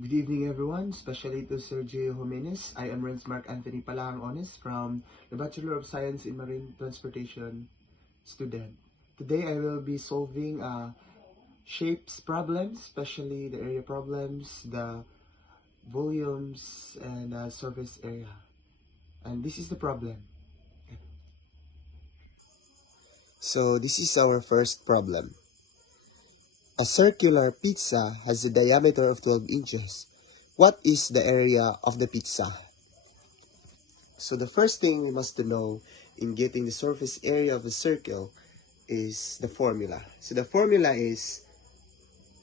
Good evening, everyone, especially to Sergio Jimenez. I am Renz Mark Anthony Palang-Ones from the Bachelor of Science in Marine Transportation student. Today, I will be solving shapes problems, especially the area problems, the volumes, and surface area. And this is the problem. So, this is our first problem. A circular pizza has a diameter of 12 inches. What is the area of the pizza? So the first thing we must know in getting the surface area of a circle is the formula. So the formula is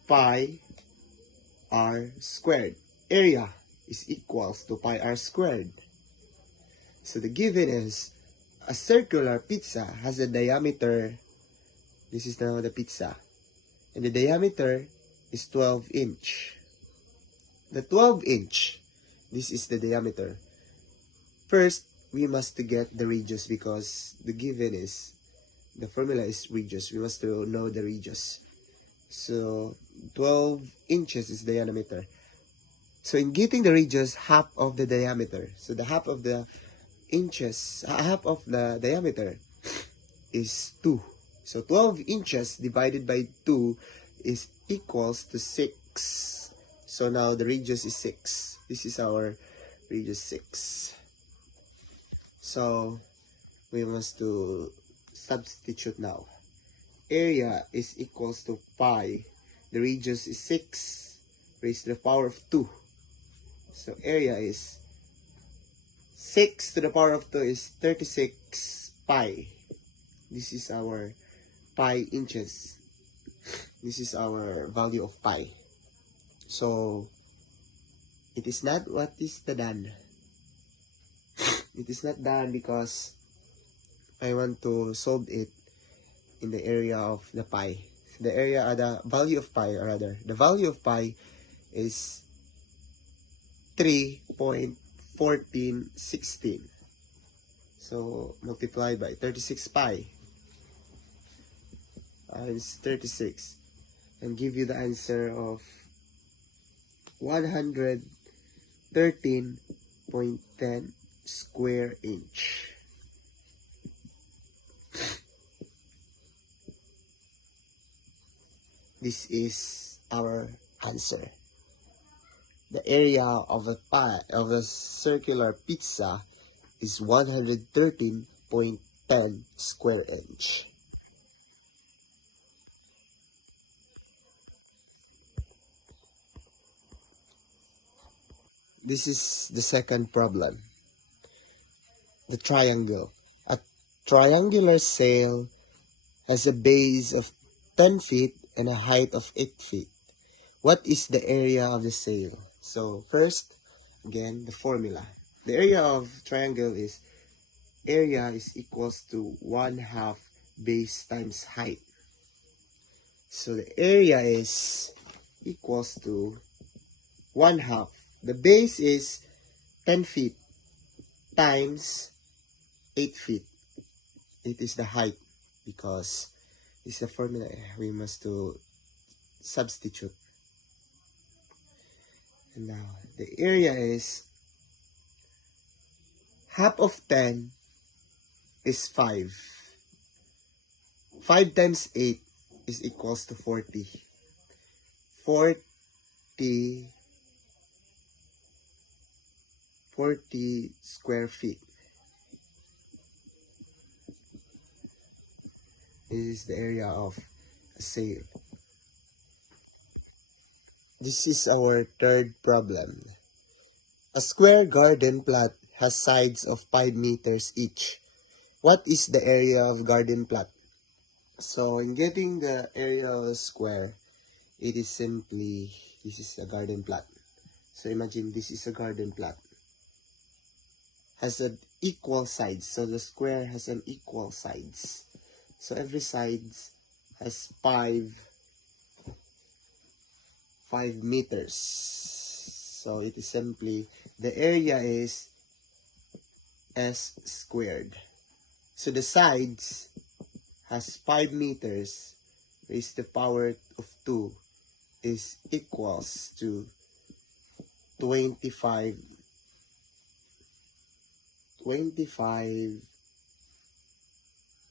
pi r squared. Area is equals to pi r squared. So the given is a circular pizza has a diameter. This is now the pizza. And the diameter is 12 inch. The 12 inch, this is the diameter. First, we must get the radius because the given is, the formula is radius. We must know the radius. So, 12 inches is the diameter. So, in getting the radius, half of the diameter. So, the half of the inches, half of the diameter is 2. So, 12 inches divided by 2 is equals to 6. So, now the radius is 6. This is our radius 6. So, we must to substitute now. Area is equals to pi. The radius is 6 raised to the power of 2. So, area is 6 to the power of 2 is 36 pi. This is our pi inches. This is our value of pi. So, it is not what is the done. It is not done because I want to solve it in the area of the pi. The area, the value of pi, or rather, the value of pi is 3.1416. So, multiply by 36 pi is 36 and give you the answer of 113.10 square inch. This is our answer. The area of a circular pizza is 113.10 square inch. This is the second problem. The triangle. A triangular sail has a base of 10 feet and a height of 8 feet. What is the area of the sail? So first, again, the formula. The area of triangle is area is equals to 1/2 base times height. So the area is equals to 1/2. The base is 10 feet times 8 feet. It is the height because it's the formula we must to substitute. And now the area is half of 10 is 5. 5 times 8 is equals to 40. 40 square feet. This is the area of a sail. This is our third problem. A square garden plot has sides of 5 meters each. What is the area of garden plot? So in getting the area of a square, it is simply, this is a garden plot. So imagine this is a garden plot. Has an equal sides. So the square has an equal sides. So every sides has 5 meters. So it is simply, the area is s squared. So the sides has 5 meters raised to the power of 2 is equals to 25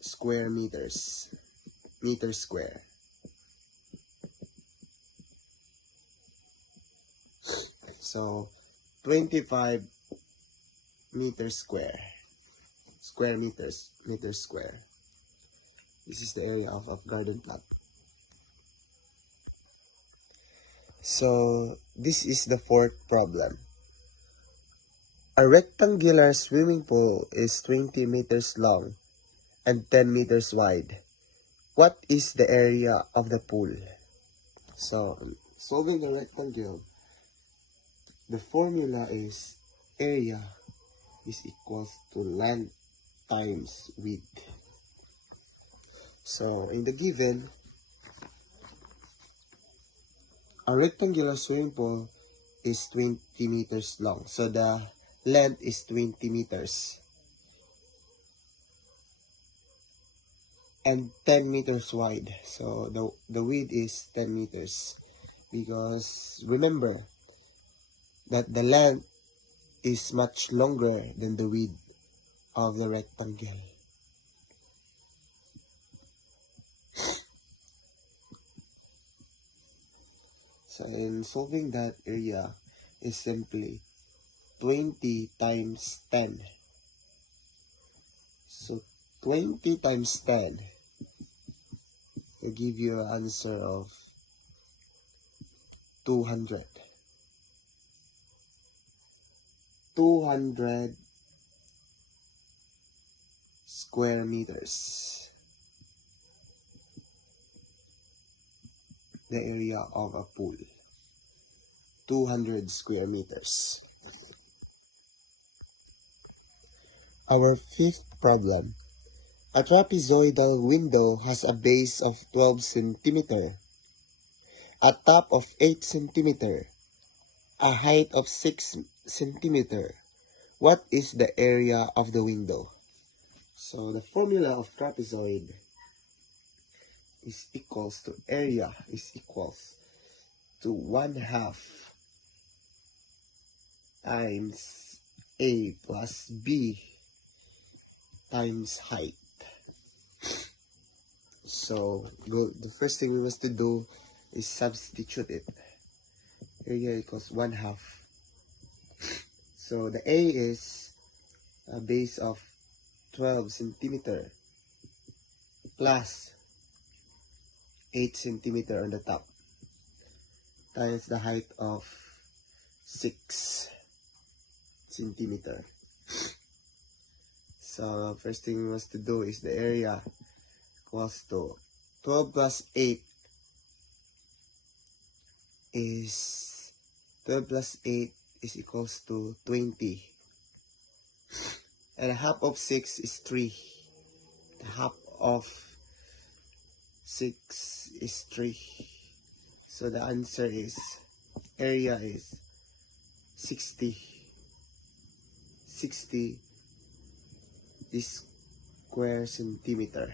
square meters, meter square. So 25 meters square, square meters, meter square. This is the area of garden plot. So this is the fourth problem. A rectangular swimming pool is 20 meters long and 10 meters wide. What is the area of the pool? So solving the rectangle, the formula is area is equals to length times width. So in the given, a rectangular swimming pool is 20 meters long. So the length is 20 meters. And 10 meters wide. So the width is 10 meters. Because remember that the length is much longer than the width of the rectangle. So in solving that area is simply 20 times 10. So 20 times 10 will give you an answer of 200. 200 square meters. The area of a pool. 200 square meters. Our fifth problem. A trapezoidal window has a base of 12 cm, a top of 8 cm, a height of 6 cm. What is the area of the window? So the formula of trapezoid is equals to area is equals to 1/2 times A plus B times height. So the first thing we must do is substitute it. Area equals 1/2. So the A is a base of 12 cm plus 8 cm on the top times the height of 6 cm. So first thing we must do is the area equals to 12 plus 8 is 12 plus 8 is equals to 20. And a half of 6 is 3. The half of 6 is 3. So the answer is, area is 60 square centimeter.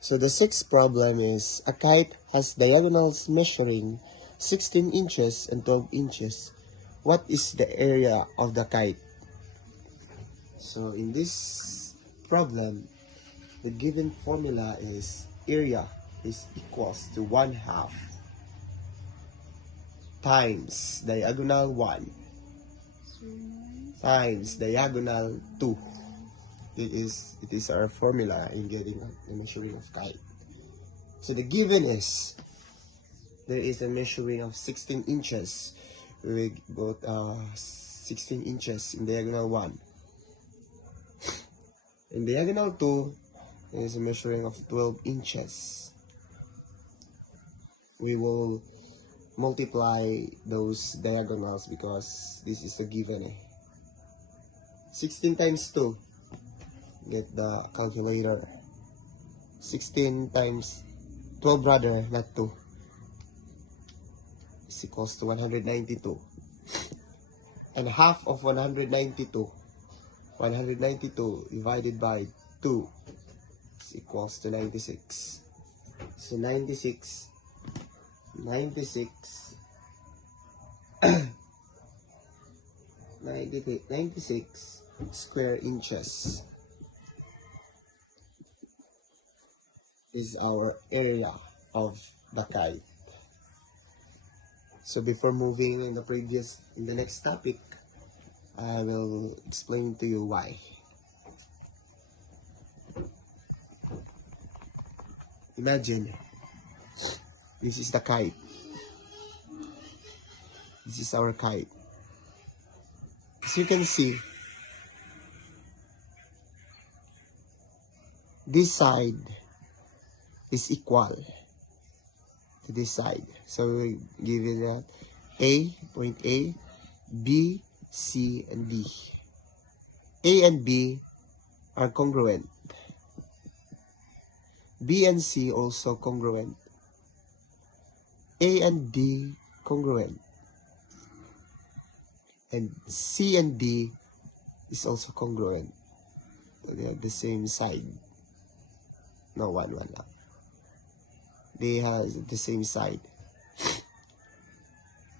So the sixth problem is, a kite has diagonals measuring 16 inches and 12 inches. What is the area of the kite? So in this problem, the given formula is area is equals to 1/2 times diagonal 1 times diagonal 2. It is our formula in getting the measuring of kite. So the given is, there is a measuring of 16 inches. We got 16 inches in diagonal 1. In diagonal 2, there is a measuring of 12 inches. We will multiply those diagonals because this is the given. 16 times 2. Get the calculator. 16 times 12 rather, not 2. Is equals to 192. And half of 192. 192 divided by 2 is equals to 96. So 96 square inches is our area of the kite. So before moving in the next topic, I will explain to you why. Imagine, this is the kite. This is our kite. As you can see, this side is equal to this side. So we give it that point A, B, C, and D. A and B are congruent. B and C also congruent. A and D congruent. And C and D is also congruent. They have the same side. No, one lang. They have the same side.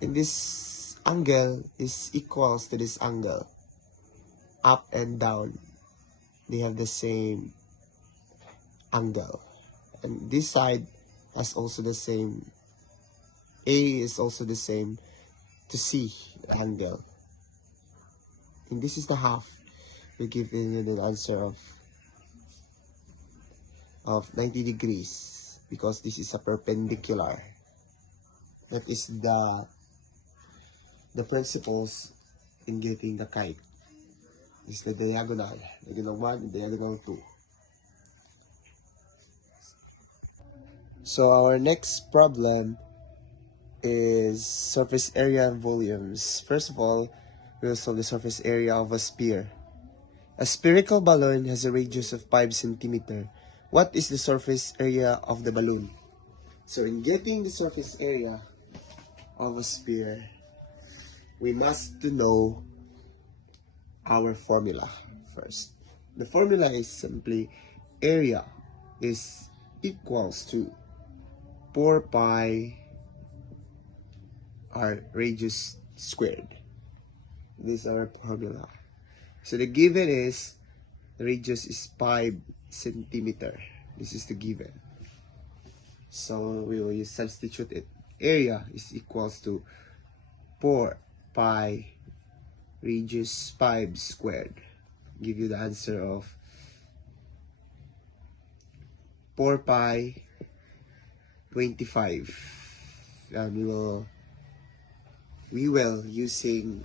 And this angle is equals to this angle. Up and down, they have the same angle. And this side has also the same. A is also the same to C angle. And this is the half. We give you the answer of 90 degrees because this is a perpendicular. That is the principles in getting the kite. This is the diagonal 1 and diagonal 2. So our next problem is surface area and volumes. First of all, we will solve the surface area of a sphere. A spherical balloon has a radius of 5 cm. What is the surface area of the balloon? So in getting the surface area of a sphere, we must know our formula first. The formula is simply area is equals to 4 pi r radius squared. This is our formula. So the given is the radius is 5 centimeter. This is the given. So we will substitute it. Area is equals to 4 pi radius 5 squared. Give you the answer of 4 pi 25. And we will using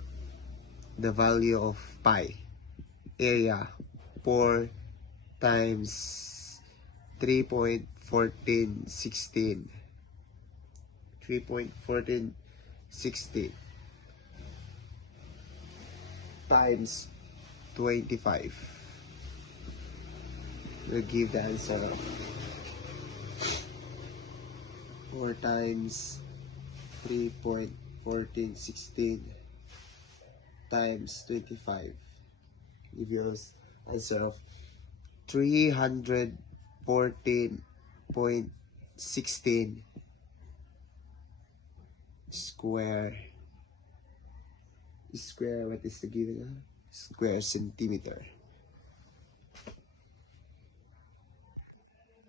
the value of pi. Area 4 times 3.1416 times 25 will give the answer of 4 times 3.1416 times 25 give you answer of 314.16 square what is the given square centimeter.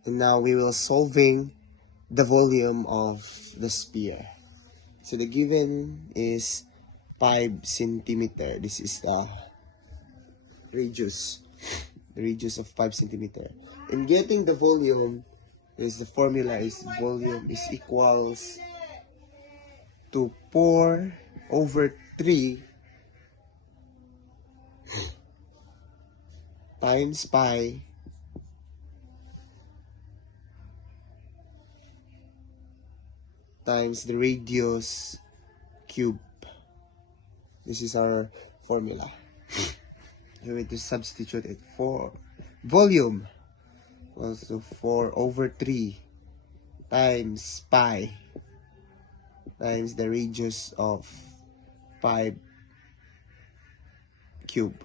And now we will solving the volume of the sphere. So the given is 5 centimeter. This is the radius of 5 centimeter. In getting the volume, is the formula is volume is equals to 4 over 3 times pi times the radius cube. This is our formula. You need to substitute it for volume also 4 over 3 times pi times the radius of 5 cube.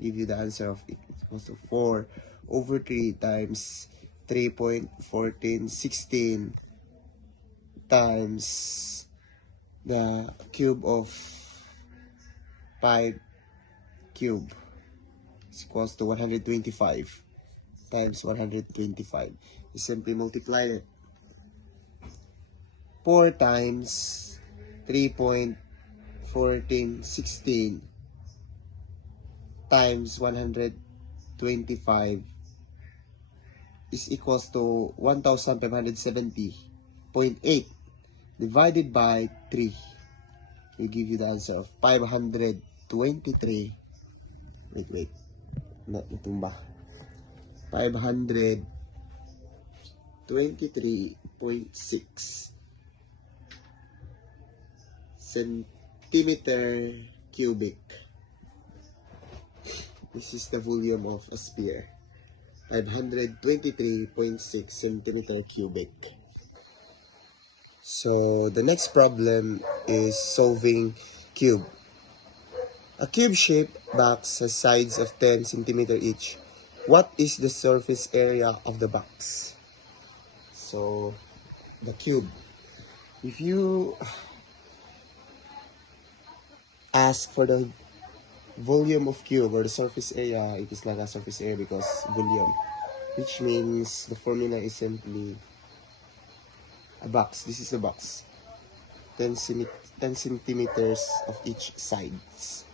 Give you the answer of it equals to 4 over 3 times 3.1416 times the cube of 5 cube is equals to 125 times 125. You simply multiply it. 4 times 3.1416 times 125 is equals to 1570.8 divided by 3 will give you the answer of 523. Wait. Natumba. 523.6 centimeter cubic. This is the volume of a sphere. 523.6 centimeter cubic. So the next problem is solving cube. A cube-shaped box has sides of 10 centimeter each. What is the surface area of the box? So the cube. If you ask for the volume of cube or the surface area, it is not a surface area because volume, which means the formula is simply a box. This is the box. 10 centimeters of each sides.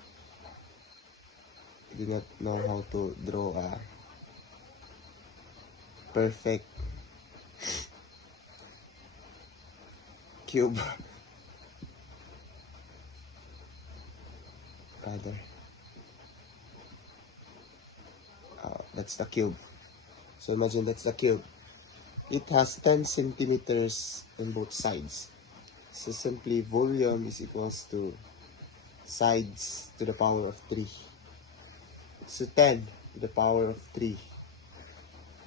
I do not know how to draw a perfect cube. Rather. That's the cube. So imagine that's the cube. It has 10 centimeters on both sides. So simply volume is equals to sides to the power of 3. So 10 to the power of 3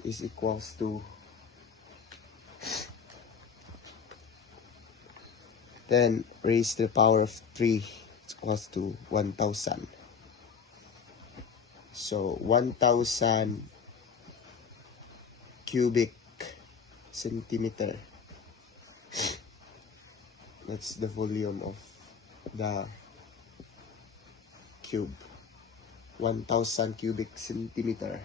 is equals to 10 raised to the power of 3 is equals to 1000. So 1000 cubic centimeter. That's the volume of the cube. 1000 cubic centimeter.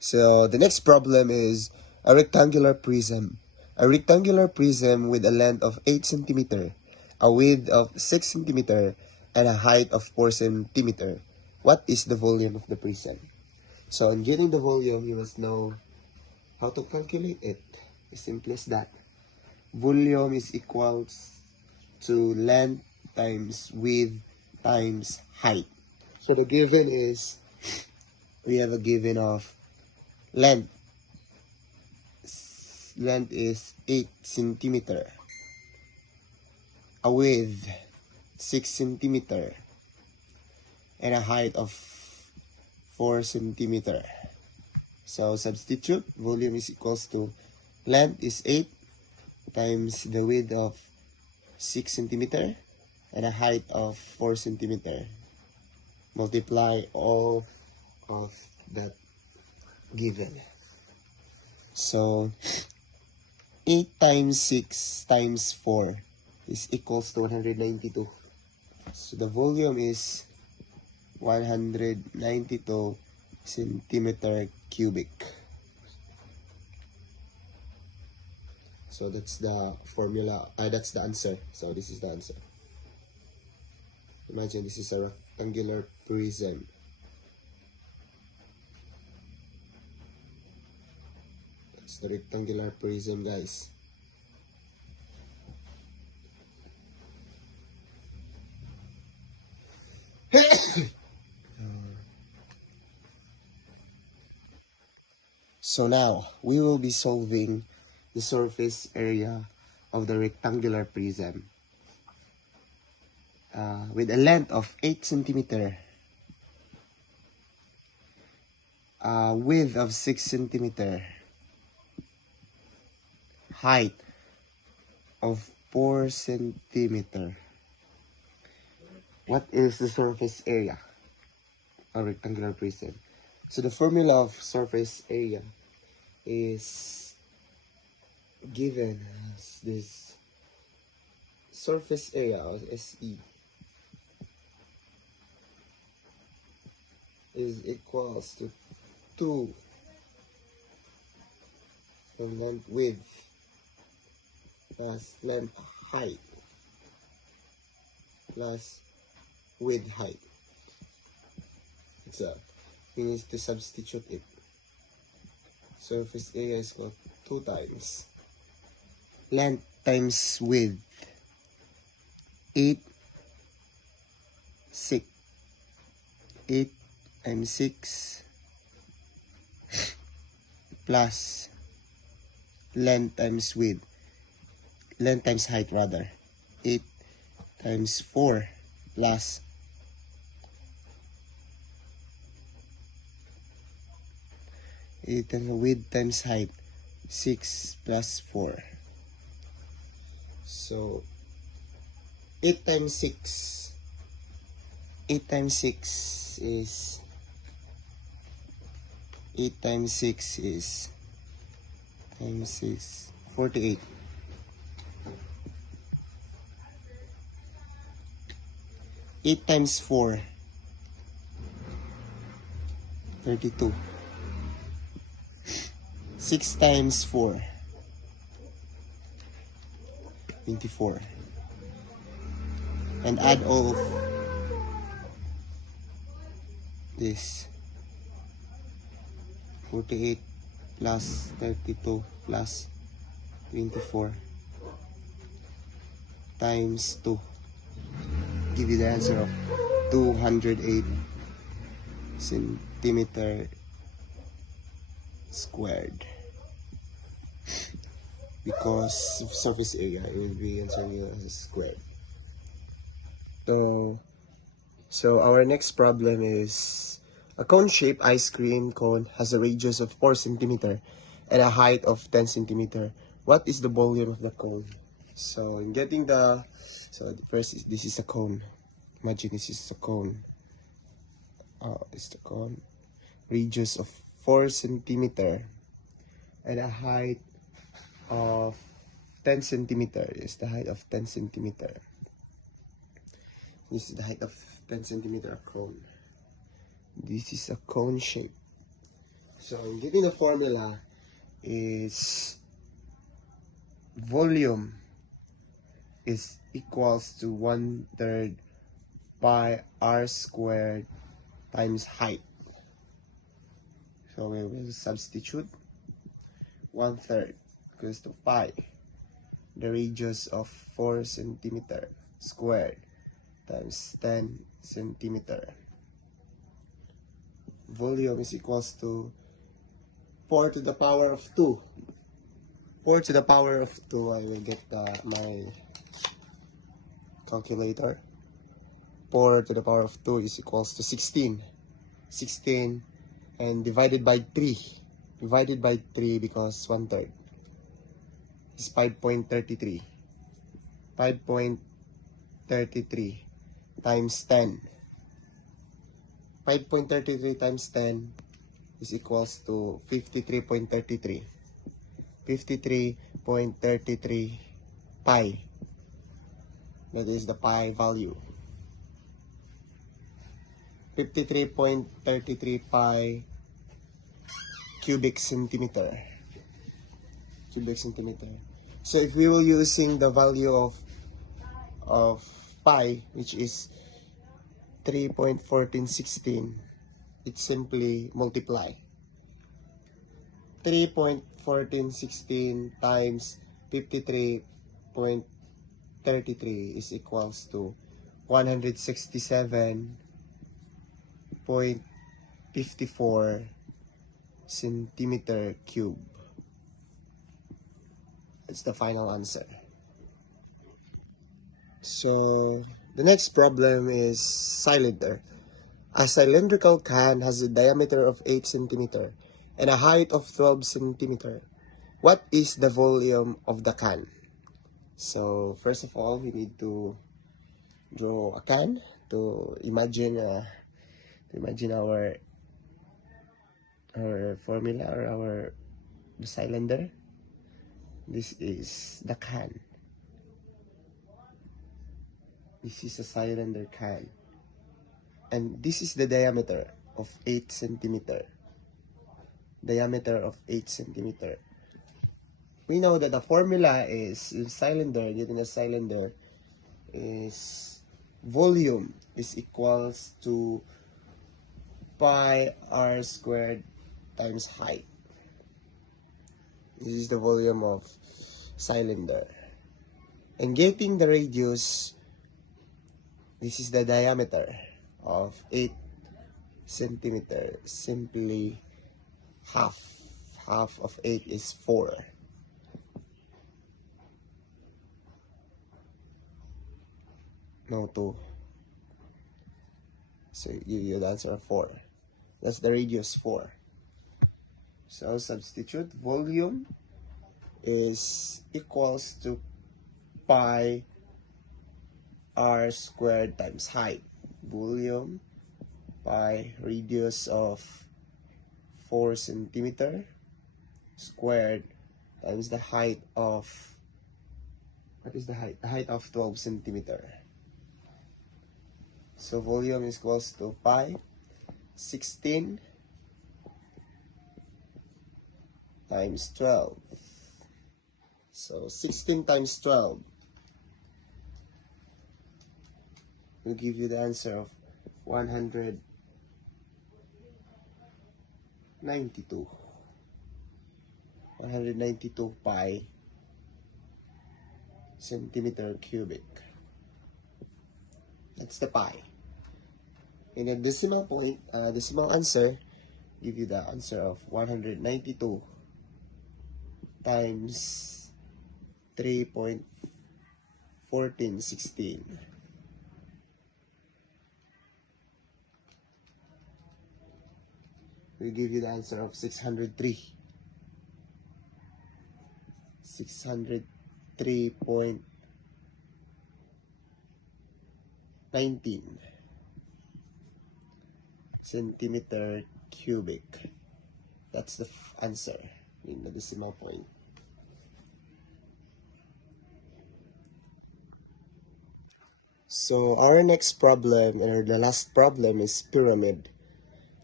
So the next problem is a rectangular prism. A rectangular prism with a length of 8 centimeter, a width of 6 centimeter, and a height of 4 centimeter. What is the volume of the prism? So in getting the volume, you must know how to calculate it. As simple as that. Volume is equals to length times width times height. So the given is, we have a given of length. Length is 8 centimeter. A width 6 centimeter. And a height of 4 centimeter. So substitute, volume is equals to length is 8 times the width of 6 centimeter and a height of 4 centimeter. Multiply all of that given. So 8 times 6 times 4 is equals to 192. So the volume is 192 centimeter cubic. So that's the formula, that's the answer. So this is the answer. Imagine this is a rectangular prism. That's the rectangular prism, guys. So now, we will be solving the surface area of the rectangular prism. With a length of 8 centimeter, width of 6 centimeter, height of 4 centimeter. What is the surface area a rectangular prism. So the formula of surface area is given as this: surface area, or SE, is equals to 2 the length width plus length height plus width height. So we need to substitute it. Surface area is equal to 2 times length times width, 8 6 8 times 6 plus length times width, length times height rather, 8 times 4 plus 8 times width times height, 6 plus 4. So 8 times 6, 8 times 6 is 8 times 6 is times 6, 48. 8 times 4, 32. 6 times 4, 24. And add all of this. 48 plus 32 plus 24 times 2. Give you the answer of 208 centimeter squared. Because of surface area, it will be answering as squared. So our next problem is: a cone-shaped ice cream cone has a radius of 4 centimeter and a height of 10 centimeter. What is the volume of the cone? So in getting first, this is a cone. Imagine this is a cone. It's the cone. Radius of 4 centimeter and a height of 10 centimeter. Is the height of 10 centimeter. This is the height of 10 centimeter cone. This is a cone shape. So in getting the formula is volume is equals to 1/3 pi r squared times height. So we will substitute 1/3 equals to pi, the radius of 4 centimeter squared times 10 centimeter. Volume is equals to 4 to the power of 2. 4 to the power of 2, I will get my calculator. 4 to the power of 2 is equals to 16. 16 and divided by 3. Divided by 3 because 1/3 is 5.33. 5.33 times 10. 5.33 times 10 is equals to 53.33. 53.33 pi. That is the pi value. 53.33 pi cubic centimeter. Cubic centimeter. So if we were using the value of pi, which is 3.1416, it simply multiply. 3.1416 times 53.33 is equals to 167.54 centimeter cube. That's the final answer. So the next problem is cylinder. A cylindrical can has a diameter of 8 centimeter and a height of 12 centimeter. What is the volume of the can? So first of all, we need to draw a can. To imagine Imagine our formula or our cylinder. This is the can. This is a cylinder can. And this is the diameter of 8 centimeter. Diameter of 8 centimeter. We know that the formula is in cylinder, getting a cylinder is volume is equals to pi r squared times height. This is the volume of cylinder. And getting the radius, this is the diameter of 8 centimeter. Simply half. Half of 8 is 4. No, 2. So you the answer 4. That's the radius 4. So substitute volume is equals to pi r squared times height. Volume pi radius of 4 centimeter squared times the height of, what is the height? The height of 12 centimeter. So volume is equals to pi 16 times 12. So 16 times 12 will give you the answer of 192. 192 pi centimeter cubic. That's the pi. In a decimal point, decimal answer, give you the answer of 192 times 3.1416. Will give you the answer of 603. 603.19 centimeter cubic. That's the answer in the decimal point. So our next problem, or the last problem, is pyramid.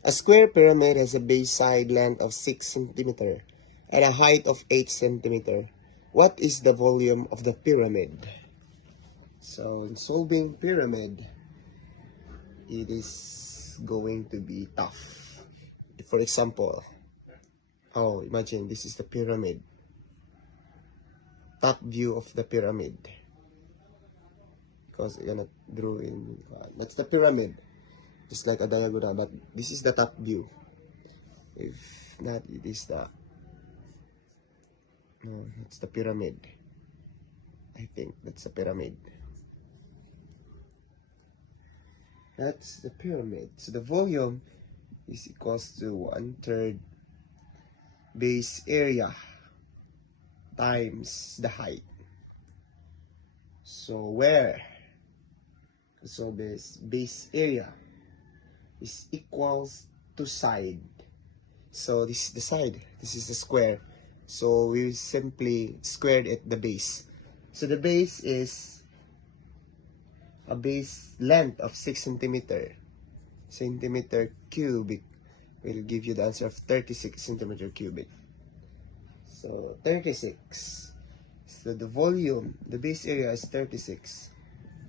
A square pyramid has a base side length of 6 centimeter and a height of 8 centimeter. What is the volume of the pyramid? So in solving pyramid, it is going to be tough. For example, imagine this is the pyramid. Top view of the pyramid. Because you're gonna draw in, that's the pyramid. Just like a diagonal, but this is the top view. If not, it is the, no, it's the pyramid. I think that's the pyramid. That's the pyramid. So the volume is equals to 1/3 base area times the height. So this base area is equals to side. So this is the side, this is the square. So we simply squared at the base. So the base is a base length of 6 centimeter cubic will give you the answer of 36 centimeter cubic. So 36. So the volume, the base area is 36.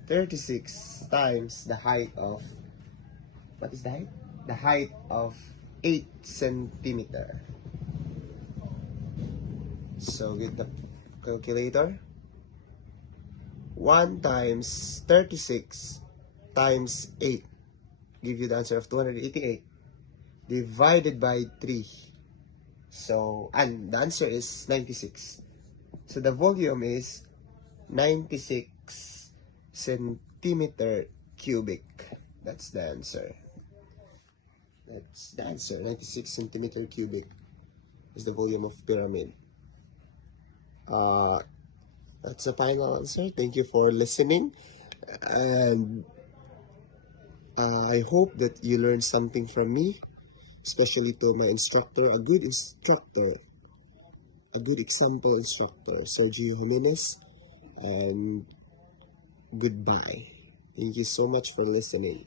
36 times the height of, what is the height? The height of 8 centimeter. So get the calculator. 1 times 36 times 8 give you the answer of 288 divided by 3. So, and the answer is 96. So the volume is 96 centimeter cubic. That's the answer. That's the answer. 96 centimeter cubic is the volume of pyramid. That's the final answer. Thank you for listening. And I hope that you learned something from me, especially to my instructor, a good example instructor, Sergio Jimenez, and goodbye. Thank you so much for listening.